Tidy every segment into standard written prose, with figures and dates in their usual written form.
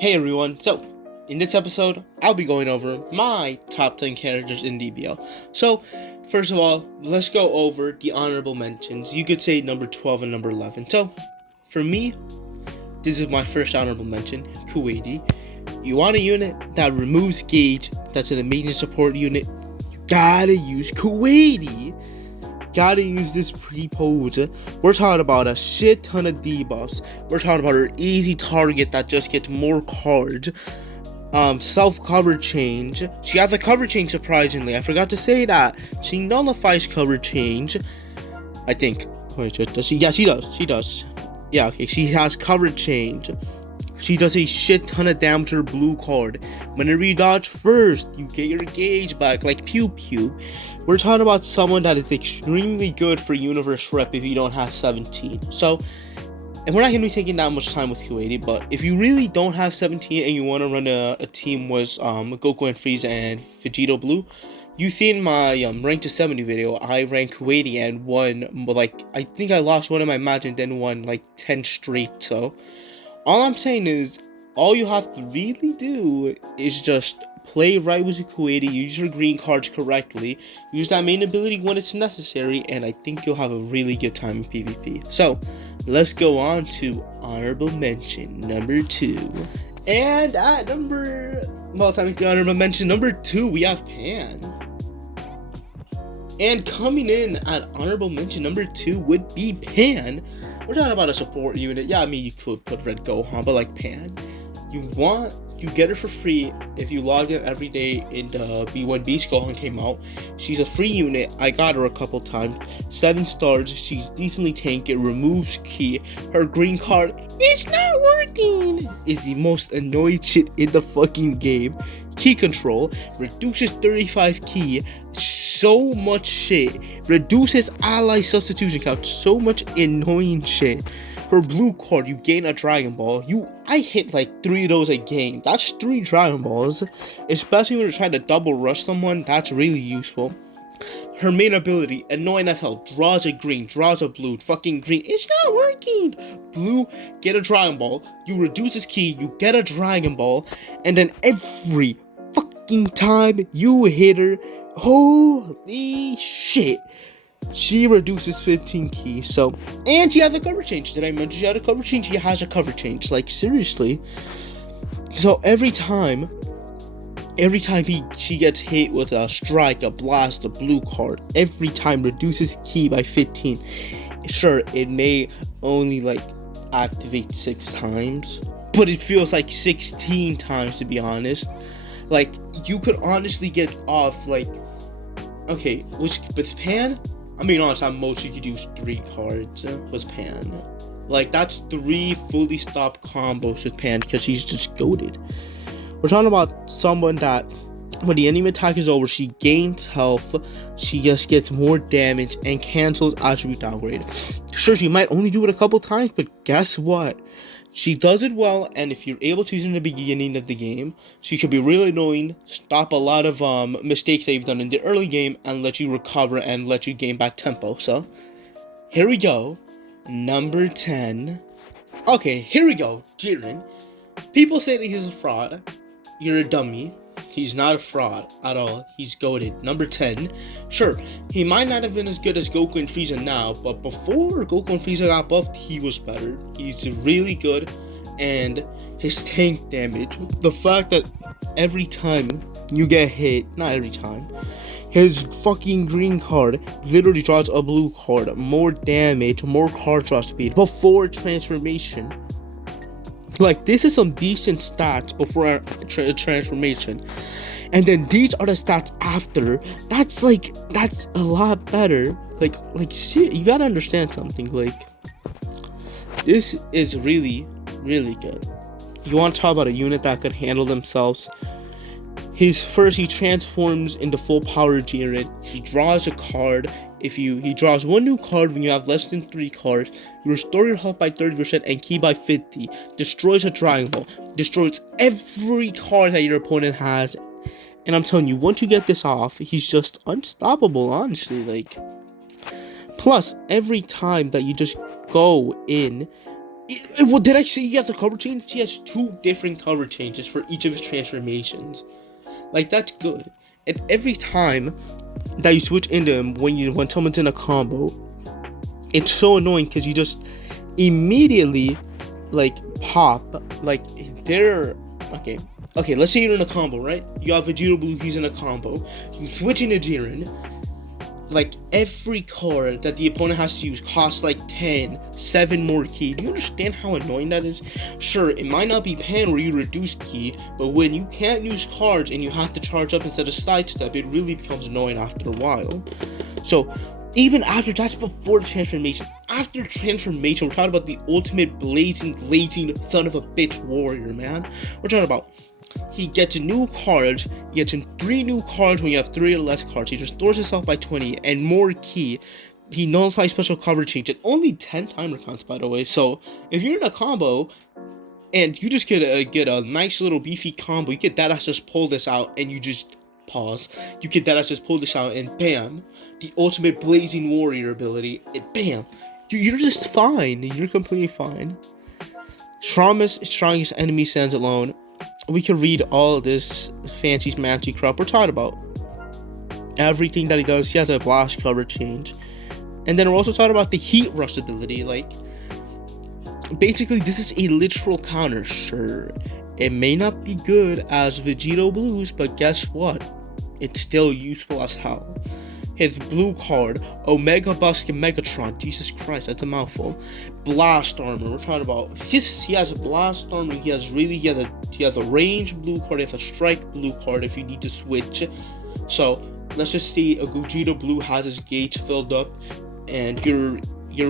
Hey everyone, so in this episode, I'll be going over my top 10 characters in DBL. So, first of all, let's go over the honorable mentions. You could say number 12 and number 11. So, for me, this is my first honorable mention, Kuwaiti. You want a unit that removes gauge, that's an amazing support unit, you gotta use Kuwaiti. Gotta use this pre-pose. We're talking about a shit ton of debuffs. We're talking about an easy target that just gets more cards. Self-cover change. She has a cover change, surprisingly. I forgot to say that. She nullifies cover change, I think. Wait, does she? Yeah, she does. She does. Yeah, okay. She has cover change. She does a shit ton of damage to her blue card. Whenever you dodge first, you get your gauge back, like Pew Pew. We're talking about someone that is extremely good for Universe Rep if you don't have 17. So, and we're not going to be taking that much time with Q80, but if you really don't have 17 and you want to run a team with Goku and Frieza and Vegito Blue, you see in my rank to 70 video, I ranked Q80 and won, like, I think I lost one of my matches and then won like 10 straight. So, all I'm saying is, all you have to really do is just play right with Kuwaiti, use your green cards correctly, use that main ability when it's necessary, and I think you'll have a really good time in PvP. So, let's go on to honorable mention number 2. And at technically honorable mention number 2, we have Pan. And coming in at honorable mention number 2 would be Pan. We're talking about a support unit. Yeah, I mean, you could put Red Gohan, but like Pan, you get her for free if you log in every day in the when Beast Gohan came out. She's a free unit. I got her a couple times. 7 stars. She's decently tanky. Removes key. Her green card, it's not working, is the most annoying shit in the fucking game. Key control, reduces 35 key, so much shit. Reduces ally substitution count, so much annoying shit. Her blue card, you gain a Dragon Ball. I hit like 3 of those a game. That's 3 Dragon Balls. Especially when you're trying to double rush someone, that's really useful. Her main ability, annoying as hell, draws a green, draws a blue, fucking green. It's not working. Blue, get a Dragon Ball. You reduce his key, you get a Dragon Ball. And then every fucking time you hit her, holy shit, she reduces 15 key. So, and she has a cover change. Did I mention she had a cover change? She has a cover change. Like, seriously. So every time she gets hit with a strike, a blast, a blue card, every time reduces key by 15. Sure, it may only like activate 6 times, but it feels like 16 times, to be honest. Like, you could honestly get off, like, okay, with Pan, I'm being honest, at most you could use 3 cards with Pan. Like, that's 3 fully stopped combos with Pan because she's just goated. We're talking about someone that when the enemy attack is over, she gains health, she just gets more damage, and cancels attribute downgrade. Sure, she might only do it a couple times, but guess what? She does it well, and if you're able to use it in the beginning of the game, she could be really annoying, stop a lot of mistakes that you've done in the early game, and let you recover and let you gain back tempo. So, here we go. Number 10. Okay, here we go. Jiren. People say that he's a fraud. You're a dummy. He's not a fraud at all. He's goated. Number 10. Sure, he might not have been as good as Goku and Frieza now, but before Goku and Frieza got buffed, he was better. He's really good, and his tank damage, the fact that every time you get hit, not every time, his fucking green card literally draws a blue card, more damage, more card draw speed before transformation. Like, this is some decent stats before a transformation. And then these are the stats after. That's a lot better. Like, seriously, you gotta understand something. Like, this is really, really good. You want to talk about a unit that could handle themselves? He transforms into full power Jiren. He draws a card. He draws 1 new card when you have less than 3 cards. You restore your health by 30% and key by 50. Destroys a Dragon Ball. Destroys every card that your opponent has. And I'm telling you, once you get this off, he's just unstoppable, honestly. Like, plus, every time that you just go in Well, did I say he has the cover change? He has 2 different cover changes for each of his transformations. Like, that's good. And every time that you switch into him when someone's in a combo, it's so annoying because you just immediately like pop like they're okay, let's say you're in a combo, right? You have Vegito Blue, he's in a combo, you switch into Jiren. Like, every card that the opponent has to use costs like 7 more ki. Do you understand how annoying that is? Sure, it might not be pan where you reduce ki, but when you can't use cards and you have to charge up instead of sidestep, it really becomes annoying after a while. So even after, that's before transformation. After transformation, we're talking about the ultimate blazing son of a bitch warrior, man. We're talking about he gets new cards. He gets in 3 new cards when you have 3 or less cards. He restores himself by 20 and more ki. He nullifies special cover change at only 10 timer counts, by the way. So if you're in a combo and you just get a nice little beefy combo, you get that ass just pull this out and you just pause. You get that ass just pull this out and bam, the ultimate blazing warrior ability. And bam, you're just fine. You're completely fine. Strongest enemy stands alone. We can read all of this fancy smancy crap. We're talking about everything that he does. He has a blast cover change. And then we're also talking about the heat rush ability. Like, basically, this is a literal counter. Sure, it may not be good as Vegito Blue's, but guess what? It's still useful as hell. His blue card, Omega Busk and Megatron. Jesus Christ, that's a mouthful. Blast armor. We're talking about he has a blast armor. He has a range blue card. He has a strike blue card if you need to switch. So let's just say a Gogeta Blue has his gauge filled up, and you're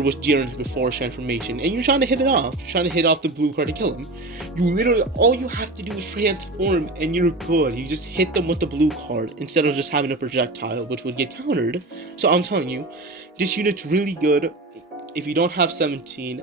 with Jiren before transformation, and you're trying to hit it off. You're trying to hit off the blue card to kill him. You literally, all you have to do is transform, and you're good. You just hit them with the blue card instead of just having a projectile, which would get countered. So I'm telling you, this unit's really good. If you don't have 17,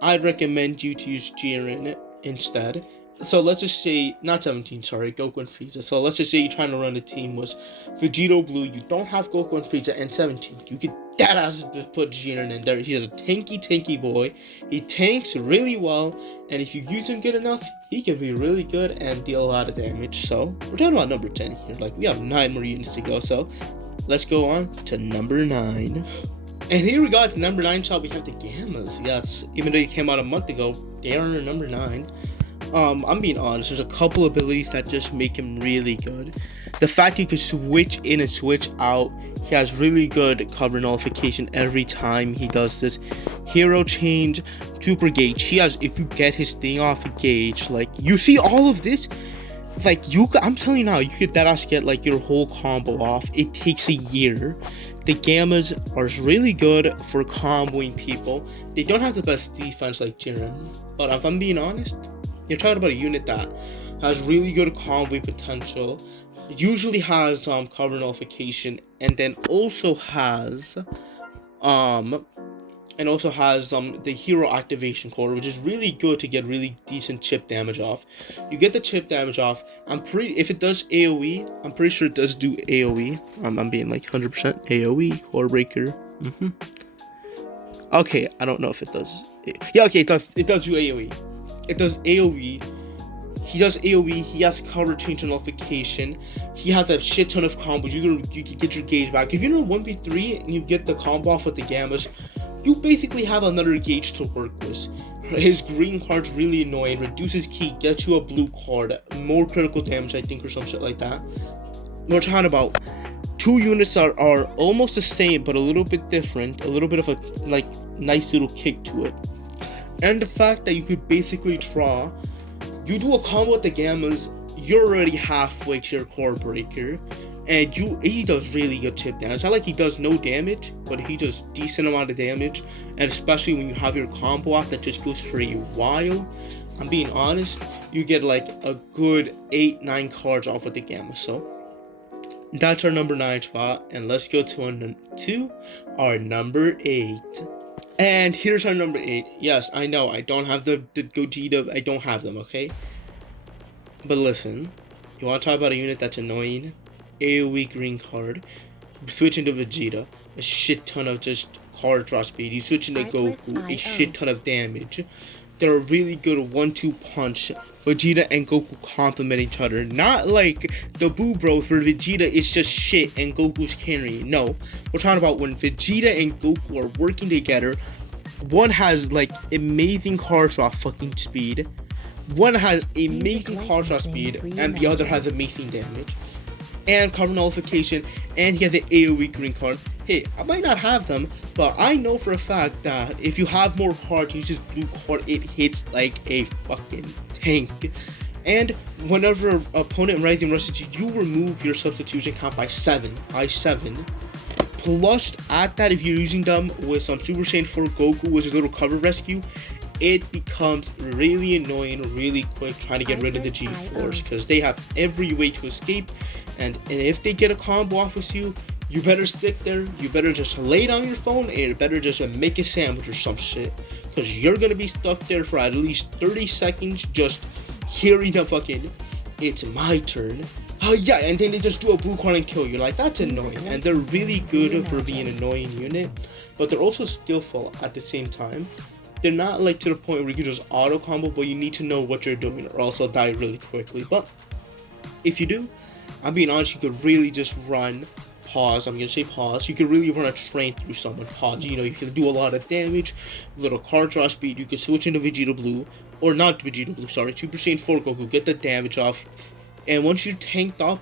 I'd recommend you to use Jiren instead. So let's just say, not 17, sorry, Goku and Frieza. So let's just say you're trying to run a team with Vegito Blue, you don't have Goku and Frieza, and 17. You could that ass just put Jiren in there. He's a tanky boy. He tanks really well, and if you use him good enough, he can be really good and deal a lot of damage. So we're talking about number 10 here. Like, we have 9 more units to go. So let's go on to number 9. And here we got to number 9 shot. We have the Gammas. Yes, even though he came out a month ago, they are number 9. I'm being honest, there's a couple abilities that just make him really good. The fact he can switch in and switch out, he has really good cover nullification every time he does this. Hero change, super gauge. He has, if you get his thing off a gauge, like, you see all of this, like, I'm telling you now, you could that get like your whole combo off. It takes a year. The Gammas are really good for comboing people. They don't have the best defense like Jiren, but if I'm being honest, you're talking about a unit that has really good combo potential, usually has cover nullification, and then also has the hero activation core, which is really good to get really decent chip damage off. You get the chip damage off. If it does AoE, I'm pretty sure it does do AoE. I'm being like 100% AoE core breaker. Okay, I don't know if it does. Yeah, okay, it does do AoE. It does AoE. He does AoE. He has cover change and nullification. He has a shit ton of combos. You can get your gauge back. If you're in a 1v3 and you get the combo off with the Gammas, you basically have another gauge to work with. His green card's really annoying. Reduces ki, gets you a blue card, more critical damage, I think, or some shit like that. We're talking about 2 units are almost the same, but a little bit different. A little bit of a like nice little kick to it. And the fact that you could basically draw, you do a combo with the Gammas, you're already halfway to your core breaker, and he does really good chip damage. It's not like he does no damage, but he does decent amount of damage, and especially when you have your combo off that just goes for a while. I'm being honest, you get like a good 8-9 cards off with the Gamma. So that's our number 9 spot, and let's go to our number 8. And here's our number 8. Yes, I know, I don't have the Gogeta, I don't have them, okay? But listen, you want to talk about a unit that's annoying? AoE green card. Switch into Vegeta, a shit ton of just card draw speed. You switch into Goku, a shit ton of damage. they're a really good 1-2 punch. Vegeta and Goku complement each other. Not like the Boo Bros where Vegeta is just shit and Goku's carrying. No, we're talking about when Vegeta and Goku are working together. One has like amazing car shot fucking speed. One has amazing car shot speed, and the other has amazing damage and cover nullification, and he has an AoE green card. Hey, I might not have them, but I know for a fact that if you have more cards, you use blue card, it hits like a fucking tank. And whenever an opponent rising rushes you, you remove your substitution count by 7. Plus, at that, if you're using them with some Super Saiyan 4 Goku, which is a little cover rescue, it becomes really annoying really quick trying to get rid of the G-Force, because they have every way to escape, and if they get a combo off with you, you better stick there, you better just lay down your phone, and you better just make a sandwich or some shit, because you're gonna be stuck there for at least 30 seconds just hearing the fucking, it's my turn. Yeah, and then they just do a blue card and kill you. Like, that's annoying, and they're really good for being an annoying unit, but they're also skillful at the same time. They're not like to the point where you can just auto combo, but you need to know what you're doing or else they'll die really quickly. But if you do, I'm being honest, you could really just run, pause, I'm gonna say pause, you could really run a train through someone, pause, you know, you can do a lot of damage, little card draw speed, you can switch into Vegito Blue, or not Vegito Blue, sorry, Super Saiyan 4 Goku, get the damage off, and once you're tanked up,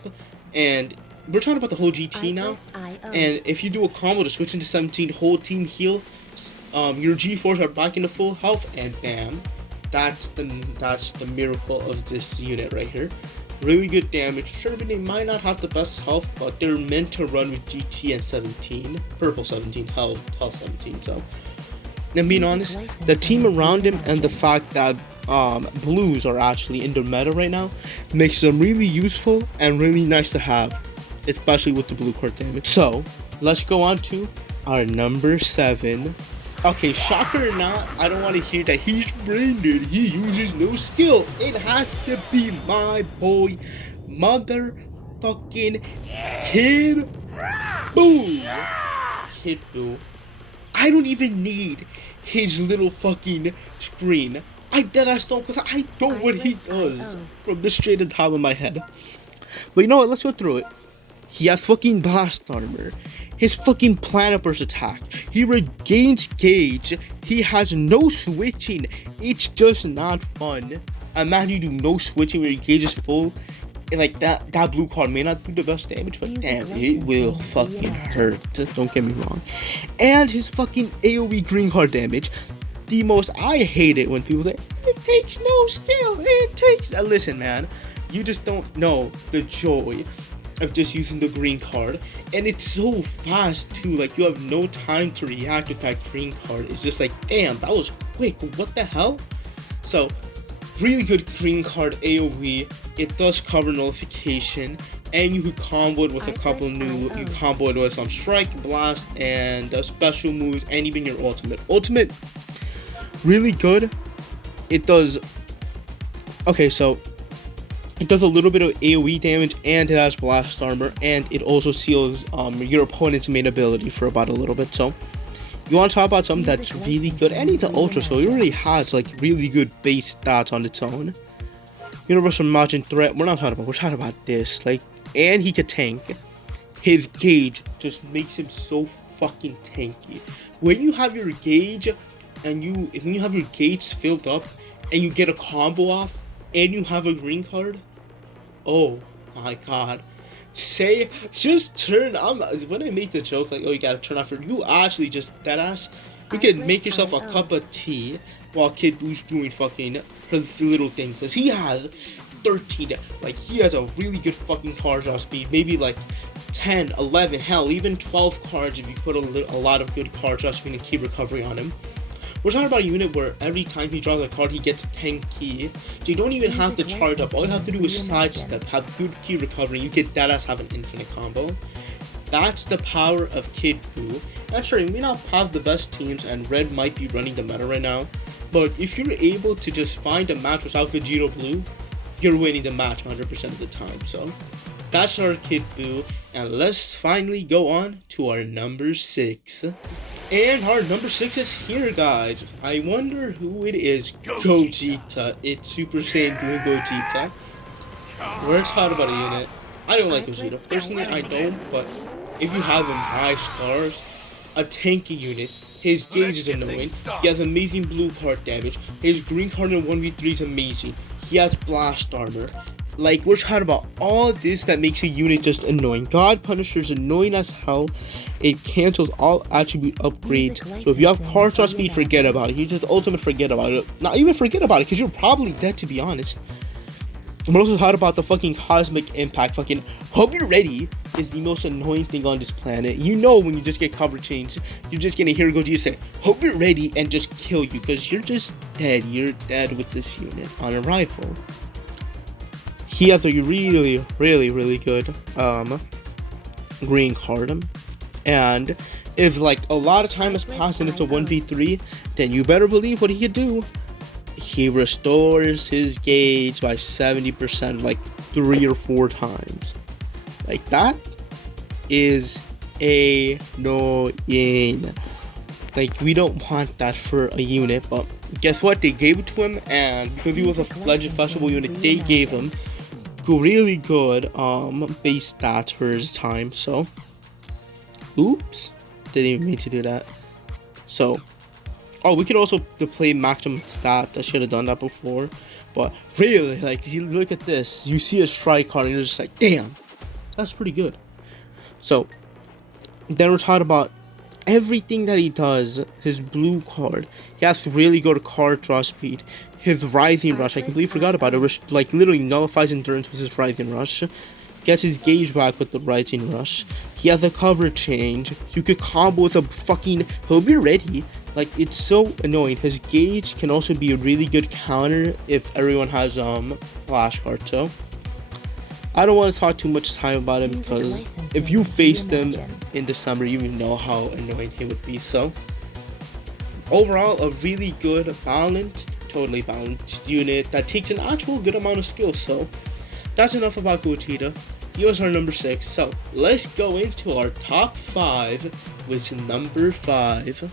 and we're talking about the whole GT now, and if you do a combo to switch into 17, whole team heal, your G-Force are back into full health, and bam, that's the miracle of this unit right here. Really good damage. Sure, they might not have the best health, but they're meant to run with GT and 17, purple 17, health 17. So, and being honest, the team around him and the fact that blues are actually in the meta right now makes them really useful and really nice to have, especially with the blue card damage. So, let's go on to our number 7. Okay, shocker or not, I don't want to hear that he's branded, he uses no skill. It has to be my boy, motherfucking Kid Boo. Kid Boo. I don't even need his little fucking screen. I deadass don't, because I know what he does from the straight on top of my head. But you know what, let's go through it. He has fucking blast armor. His fucking planet burst attack. He regains gauge. He has no switching. It's just not fun. Imagine you do no switching where your gauge is full. And like that blue card may not do the best damage, but damn, it will fucking hurt. Don't get me wrong. And his fucking AoE green card damage. The most, I hate it when people say, it takes no skill. It takes, listen man, you just don't know the joy of just using the green card, and it's so fast too, like you have no time to react with that green card. It's just like, damn, that was quick, what the hell. So really good green card AoE. It does cover nullification, and you could combo it with a couple new, you combo it with some strike, blast, and special moves, and even your ultimate really good. It does, okay, so it does a little bit of AoE damage, and it has blast armor, and it also seals your opponent's main ability for about a little bit. So you want to talk about something that's really good, and he's an ultra, so it already has like really good base stats on its own. Universal margin threat, we're talking about this, like, and he could tank. His gauge just makes him so fucking tanky. When you have your gauge and when you have your gauge filled up and you get a combo off and you have a green card, oh my god. Just turn, when I make the joke like, oh, you gotta turn off you actually just deadass, you can make yourself a cup of tea while Kid Boo's doing fucking his little thing, because he has 13, like he has a really good fucking card draw speed, maybe like 10, 11, hell even 12 cards if you put a lot of good card draw speed and key recovery on him. We're talking about a unit where every time he draws a card, he gets 10 key. So you don't even have to charge up. All you have to do is sidestep, have good key recovery. You get deadass have an infinite combo. That's the power of Kid Boo. And sure, you may not have the best teams, and Red might be running the meta right now. But if you're able to just find a match without Vegito Blue, you're winning the match 100% of the time. So that's our Kid Boo. And let's finally go on to our number 6. And our number 6 is here, guys. I wonder who it is. Gogeta. It's Super Saiyan Blue Gogeta. We're excited about a unit. I don't like Vegeta. Personally, I don't, but if you have him high stars, a tanky unit, his gauge is annoying. He has amazing blue card damage. His green card in 1v3 is amazing. He has blast armor. Like, we're talking about all this that makes a unit just annoying. God Punisher is annoying as hell. It cancels all attribute upgrades. So if you have card shot speed, forget about it. You just ultimate, forget about it. Not even forget about it, because you're probably dead, to be honest. But also talk about the fucking cosmic impact. Fucking hope you're ready is the most annoying thing on this planet. You know, when you just get cover change, you're just gonna hear Gogeta say, hope you're ready, and just kill you, because you're just dead. You're dead with this unit on arrival. He has a really good green card, and if like a lot of time has passed and it's a 1v3, then you better believe what he could do. He restores his gauge by 70%, like 3 or 4 times. Like, that is annoying. Like, we don't want that for a unit, but guess what? They gave it to him, and because he was a Legend Festival unit, they gave him really good base stats for his time. So oops, didn't even mean to do that. So we could also play maximum stats. I should have done that before, but really, like, you look at this, you see a strike card and you're just like, damn, that's pretty good. So then we're talking about everything that he does. His blue card, he has really good card draw speed. His Rising Rush, I completely forgot about it. Like, literally nullifies endurance with his Rising Rush. Gets his gauge back with the Rising Rush. He has a cover change. You could combo with a fucking, he'll be ready. Like, it's so annoying. His gauge can also be a really good counter if everyone has flash card. So I don't want to talk too much time about him, because if you faced him in December, you know how annoying he would be. So overall, a really good, totally balanced unit that takes an actual good amount of skill. So that's enough about Gogeta. He was our number 6. So let's go into our top 5 with number 5.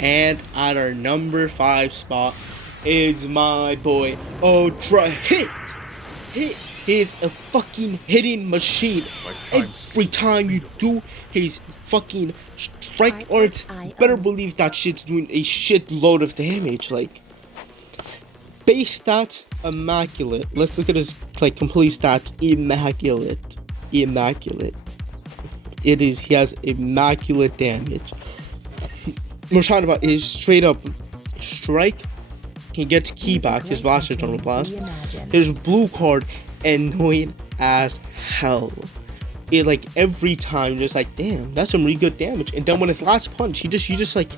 And at our number 5 spot is my boy Ultra Hit. He's a fucking hitting machine. Every time you do his fucking strike arts, better believe that shit's doing a shitload of damage. Like, base stats, immaculate. Let's look at his like complete stats. Immaculate. It is. He has immaculate damage. We're talking about his straight up strike. He gets key back. His blast is normal blast. His blue card, annoying as hell. It, like, every time, just like, damn, that's some really good damage. And then when his last punch, you just like,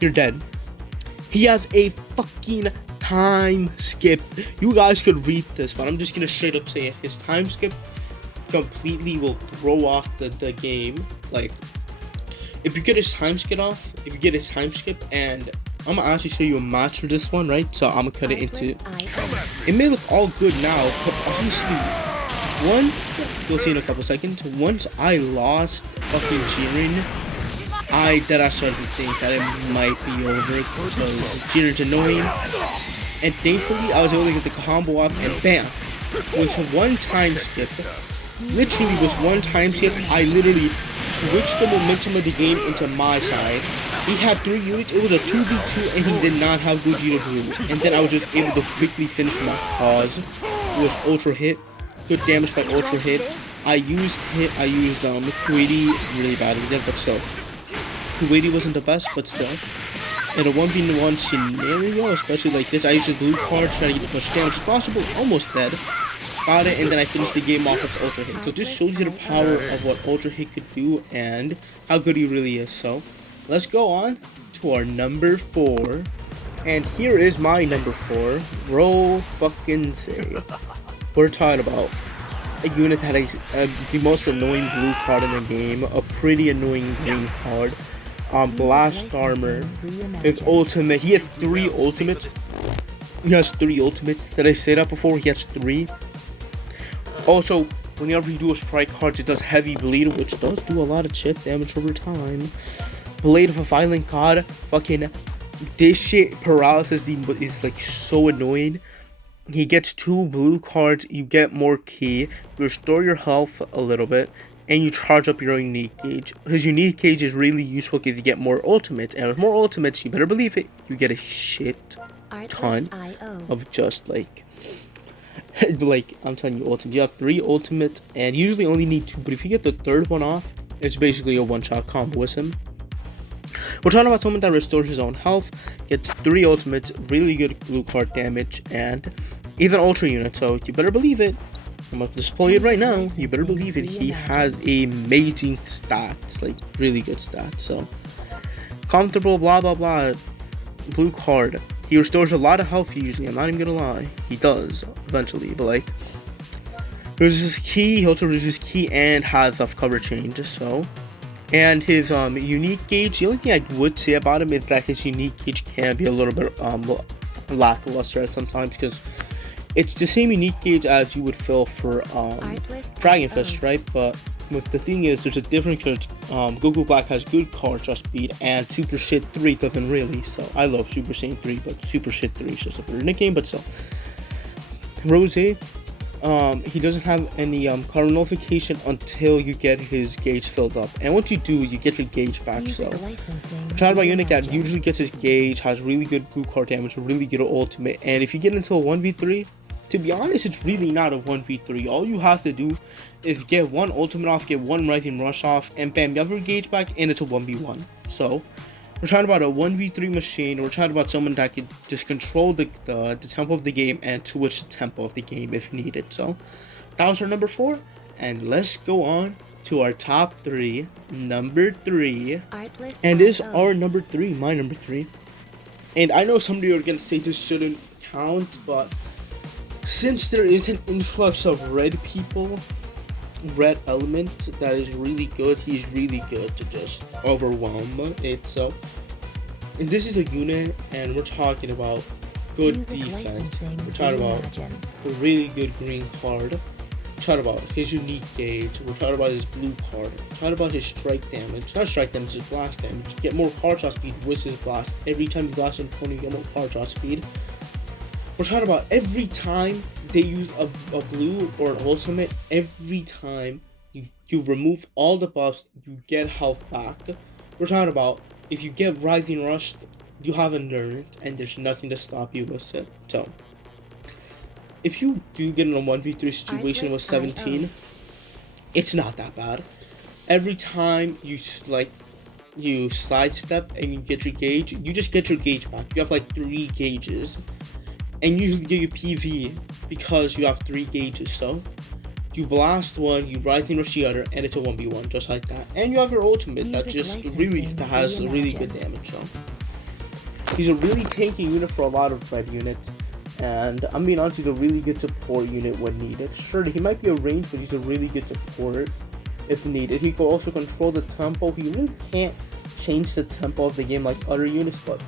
you're dead. He has a fucking time skip. You guys could read this, but I'm just gonna straight up say it. His time skip completely will throw off the game. Like, if you get his time skip off, and I'm gonna actually show you a match for this one, right? So I'm gonna cut it into, it may look all good now, but honestly, once, you'll see in a couple seconds, once I lost fucking Jiren, I started to think that it might be over, because Jiren's annoying. And thankfully, I was able to get the combo up, and bam, with one time skip, literally with one time skip, I literally switched the momentum of the game into my side. He had 3 units, it was a 2v2, and he did not have Vegito Blue. And then I was just able to quickly finish my cause. It was Ultra Hit, good damage by Ultra Hit. I used Kuwaiti really badly there, but still. Kuwaiti wasn't the best, but still. In a 1v1 scenario, especially like this, I used the blue card, trying to get as much damage as possible, almost dead. Got it, and then I finished the game off with Ultra Hit. So this shows you the power of what Ultra Hit could do and how good he really is. So let's go on to our number 4. And here is my number 4. Roll fucking say. We're talking about a unit that has the most annoying blue card in the game, a pretty annoying green card. Blast armor, his ultimate, he has 3 ultimates. He has 3 ultimates. Did I say that before? He has 3. Also, whenever you do a strike card, it does heavy bleed, which does do a lot of chip damage over time. Blade of a Violent God, fucking this shit paralysis is like so annoying. He gets 2 blue cards, you get more ki, you restore your health a little bit, and you charge up your unique gauge. His unique gauge is really useful because you get more ultimates, and with more ultimates, you better believe it, you get a shit ton of just like I'm telling you, ultimates. You have 3 ultimates, and you usually only need 2, but if you get the 3rd one off, it's basically a one-shot combo with him. We're talking about someone that restores his own health, gets 3 ultimates, really good blue card damage, and even ultra unit, so you better believe it. I'm going to display it right now. You better believe it. He has amazing stats, like really good stats. So comfortable, blah blah blah. Blue card. He restores a lot of health usually. I'm not even gonna lie. He does eventually, but like reduces ki. He also reduces ki and has tough cover change. So, and his unique gauge. The only thing I would say about him is that his unique gauge can be a little bit lackluster sometimes because it's the same unique gauge as you would fill for Dragon Fist, right? But with the thing is, there's a difference because Goku Black has good card draw speed and Super Shit 3 doesn't really. So I love Super Saiyan 3, but Super Shit 3 is just a better nickname. But still, Rose, he doesn't have any card notification until you get his gauge filled up. And once you do, you get your gauge back. So try by unit that usually gets his gauge, has really good blue card damage, really good ultimate. And if you get into a 1v3, to be honest, it's really not a 1v3. All you have to do is get 1 ultimate off, get 1 rising rush off, and bam, you have your gauge back, and it's a 1v1. So we're talking about a 1v3 machine. We're talking about someone that can just control the tempo of the game and switch the tempo of the game if needed. So that was our number 4, and let's go on to our top 3. Number 3, and this is our number 3, my number 3. And I know some of you are gonna say this shouldn't count, but since there is an influx of red people, red element that is really good, he's really good to just overwhelm it. So, and this is a unit, and we're talking about good defense. We're talking about a really good green card. We're talking about his unique gauge. We're talking about his blue card. We're talking about his strike damage. Not strike damage, his blast damage. Get more card draw speed with his blast. Every time you blast an opponent, you get more card draw speed. We're talking about every time they use a blue or an ultimate, every time you remove all the buffs, you get health back. We're talking about if you get Rising Rush, you have endurance, and there's nothing to stop you with it. So, if you do get in a 1v3 situation with 17, it's not that bad. Every time you sidestep and you get your gauge, you just get your gauge back. You have like 3 gauges. And usually give you PV because you have 3 gauges. So you blast one, you Rising Rush the other, and it's a 1v1 just like that. And you have your ultimate that has really good damage. So he's a really tanky unit for a lot of red units. And I'm being honest, he's a really good support unit when needed. Sure, he might be a range, but he's a really good support if needed. He can also control the tempo. He really can't change the tempo of the game like other units, but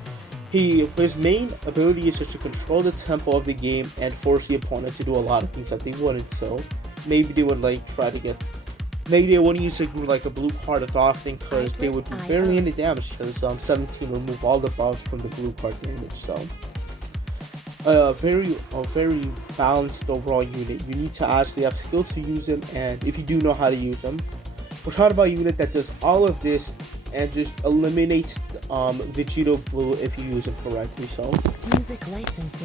his main ability is just to control the tempo of the game and force the opponent to do a lot of things that they wouldn't. So maybe they would maybe they wouldn't use a blue card as often because they would do barely any damage because 17 will remove all the buffs from the blue card damage. So a very balanced overall unit. You need to actually have skill to use them, and if you do know how to use them, we're talking about a unit that does all of this and just eliminates Vegito Blue if you use it correctly. So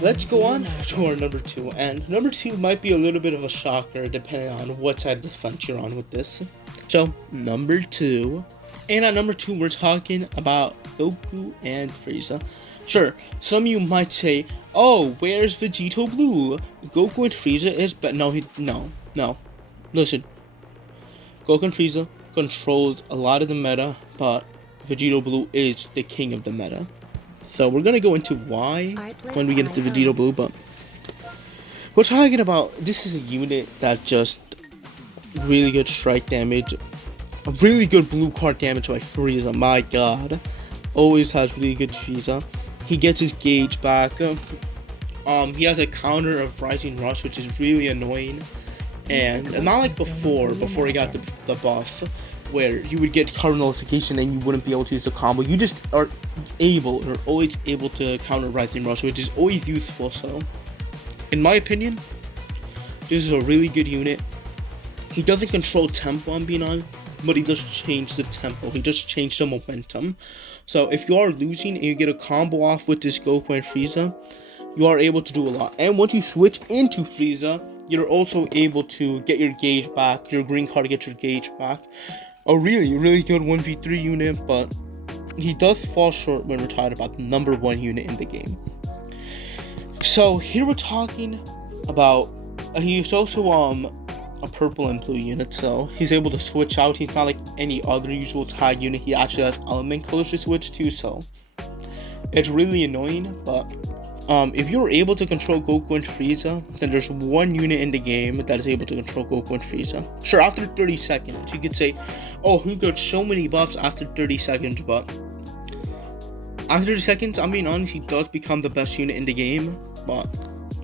let's go on to our number 2, and number 2 might be a little bit of a shocker depending on what side of the fence you're on with this. So number 2, and at number 2 we're talking about Goku and Frieza. Sure, some of you might say, oh, where's Vegito Blue? Goku and Frieza is no. Listen, Goku and Frieza controls a lot of the meta, but Vegito Blue is the king of the meta. So we're gonna go into why when we get into Vegito Blue, but we're talking about, this is a unit that just really good strike damage, a really good blue card damage by Frieza. My god, always has really good Frieza. He gets his gauge back. He has a counter of Rising Rush, which is really annoying. And not like before he got the buff. where you would get cover notification and you wouldn't be able to use the combo. You just are always able to counter Rising Rush, which is always useful. So, in my opinion, this is a really good unit. He doesn't control tempo, I'm being honest, but he does change the tempo. He does change the momentum. So if you are losing and you get a combo off with this Goku and Frieza, you are able to do a lot. And once you switch into Frieza, you're also able to get your gauge back, your green card to get your gauge back. A really good 1v3 unit, but he does fall short when we're talking about the number 1 unit in the game. So here we're talking about, he's also a purple and blue unit, so he's able to switch out. He's not like any other usual tag unit. He actually has element colors to switch to, so it's really annoying. But if you're able to control Goku and Frieza, then there's one unit in the game that is able to control Goku and Frieza. Sure, after 30 seconds, you could say, oh, he got so many buffs after 30 seconds, but after 30 seconds, I'm being honest, he does become the best unit in the game. But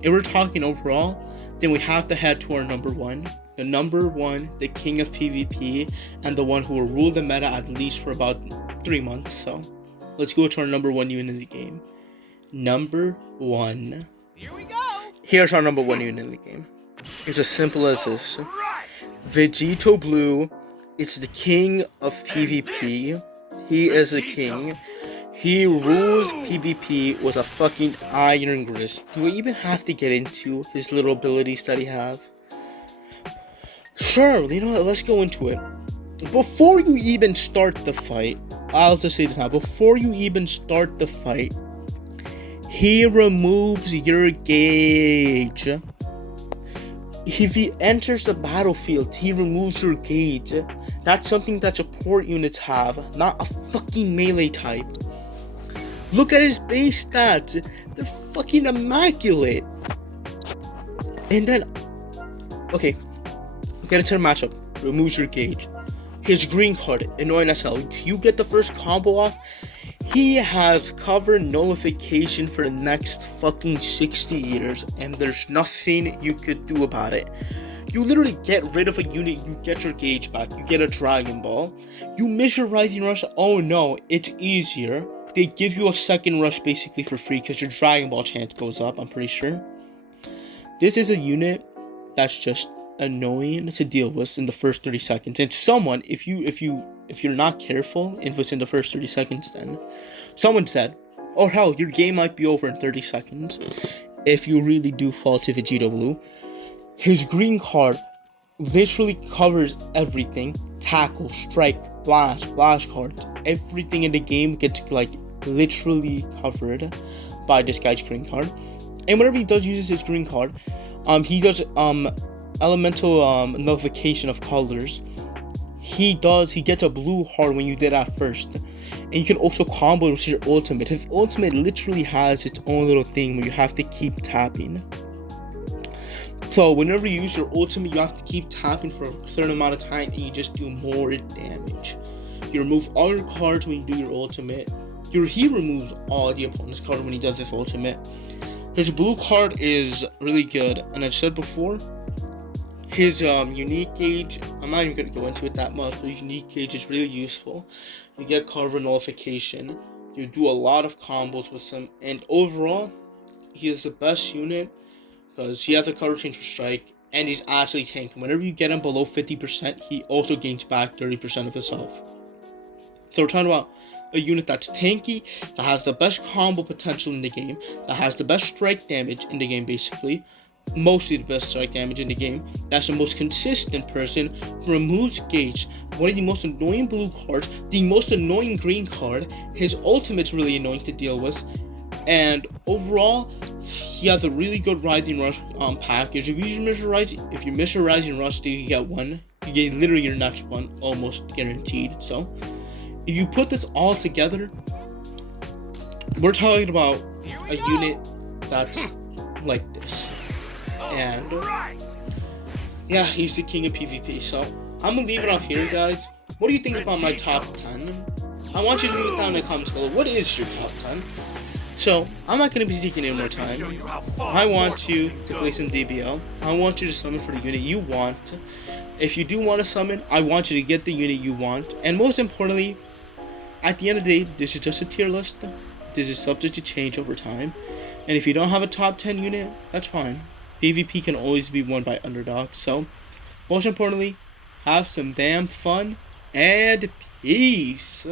if we're talking overall, then we have to head to our number 1. The number 1, the king of PvP, and the one who will rule the meta at least for about 3 months. So let's go to our number 1 unit in the game. Number 1. Here we go. Here's our number 1 unit in the game. It's as simple as this. Vegito Blue is the king of PvP. He is the king. He rules PvP with a fucking iron grasp. Do we even have to get into his little abilities that he have? Sure, you know what, let's go into it. Before you even start the fight, I'll just say this now, before you even start the fight, he removes your gauge. If he enters the battlefield, he removes your gauge. That's something that support units have, not a fucking melee type. Look at his base stats. They're fucking immaculate. And then, okay, get into the matchup. Removes your gauge. His green card, annoying as hell. You get the first combo off. He has cover nullification for the next fucking 60 years, and there's nothing you could do about it. You literally get rid of a unit, you get your gauge back, you get a Dragon Ball. You miss your Rising Rush, oh no, it's easier. They give you a second rush basically for free because your Dragon Ball chance goes up, I'm pretty sure. This is a unit that's just annoying to deal with in the first 30 seconds. And someone, if you're not careful, if it's in the first 30 seconds, then someone said, oh hell, your game might be over in 30 seconds if you really do fall to Vegito Blue. His green card literally covers everything. Tackle, strike, blast cards. Everything in the game gets like literally covered by this guy's green card. And whenever he does use his green card, he does elemental nullification of colors. He gets a blue heart when you did that first. And you can also combo with your ultimate. His ultimate literally has its own little thing where you have to keep tapping. So whenever you use your ultimate, you have to keep tapping for a certain amount of time and you just do more damage. You remove all your cards when you do your ultimate. He removes all the opponent's cards when he does his ultimate. His blue card is really good, and I've said before, his unique gauge, I'm not even going to go into it that much, but his unique gauge is really useful. You get cover nullification, you do a lot of combos with him, and overall, he is the best unit because he has a cover change for strike, and he's actually tanking. Whenever you get him below 50%, he also gains back 30% of his health. So we're talking about a unit that's tanky, that has the best combo potential in the game, that has the best strike damage in the game basically, mostly the best strike damage in the game, that's the most consistent person, removes gauge, one of the most annoying blue cards, the most annoying green card, his ultimate's really annoying to deal with, and overall, he has a really good Rising Rush package. If you miss your Rising Rush, then you get one. You get literally your next one, almost guaranteed. So, if you put this all together, we're talking about a unit that's like this. And yeah, he's the king of PvP. So I'm gonna leave it off here, guys. What do you think about my top 10? I want you to leave it down in the comments below. What is your top 10? So, I'm not going to be taking any more time. I want you to play some DBL. I want you to summon for the unit you want. If you do want to summon, I want you to get the unit you want. And most importantly, at the end of the day, this is just a tier list. This is subject to change over time. And if you don't have a top 10 unit, that's fine. PvP can always be won by underdogs. So, most importantly, have some damn fun and peace.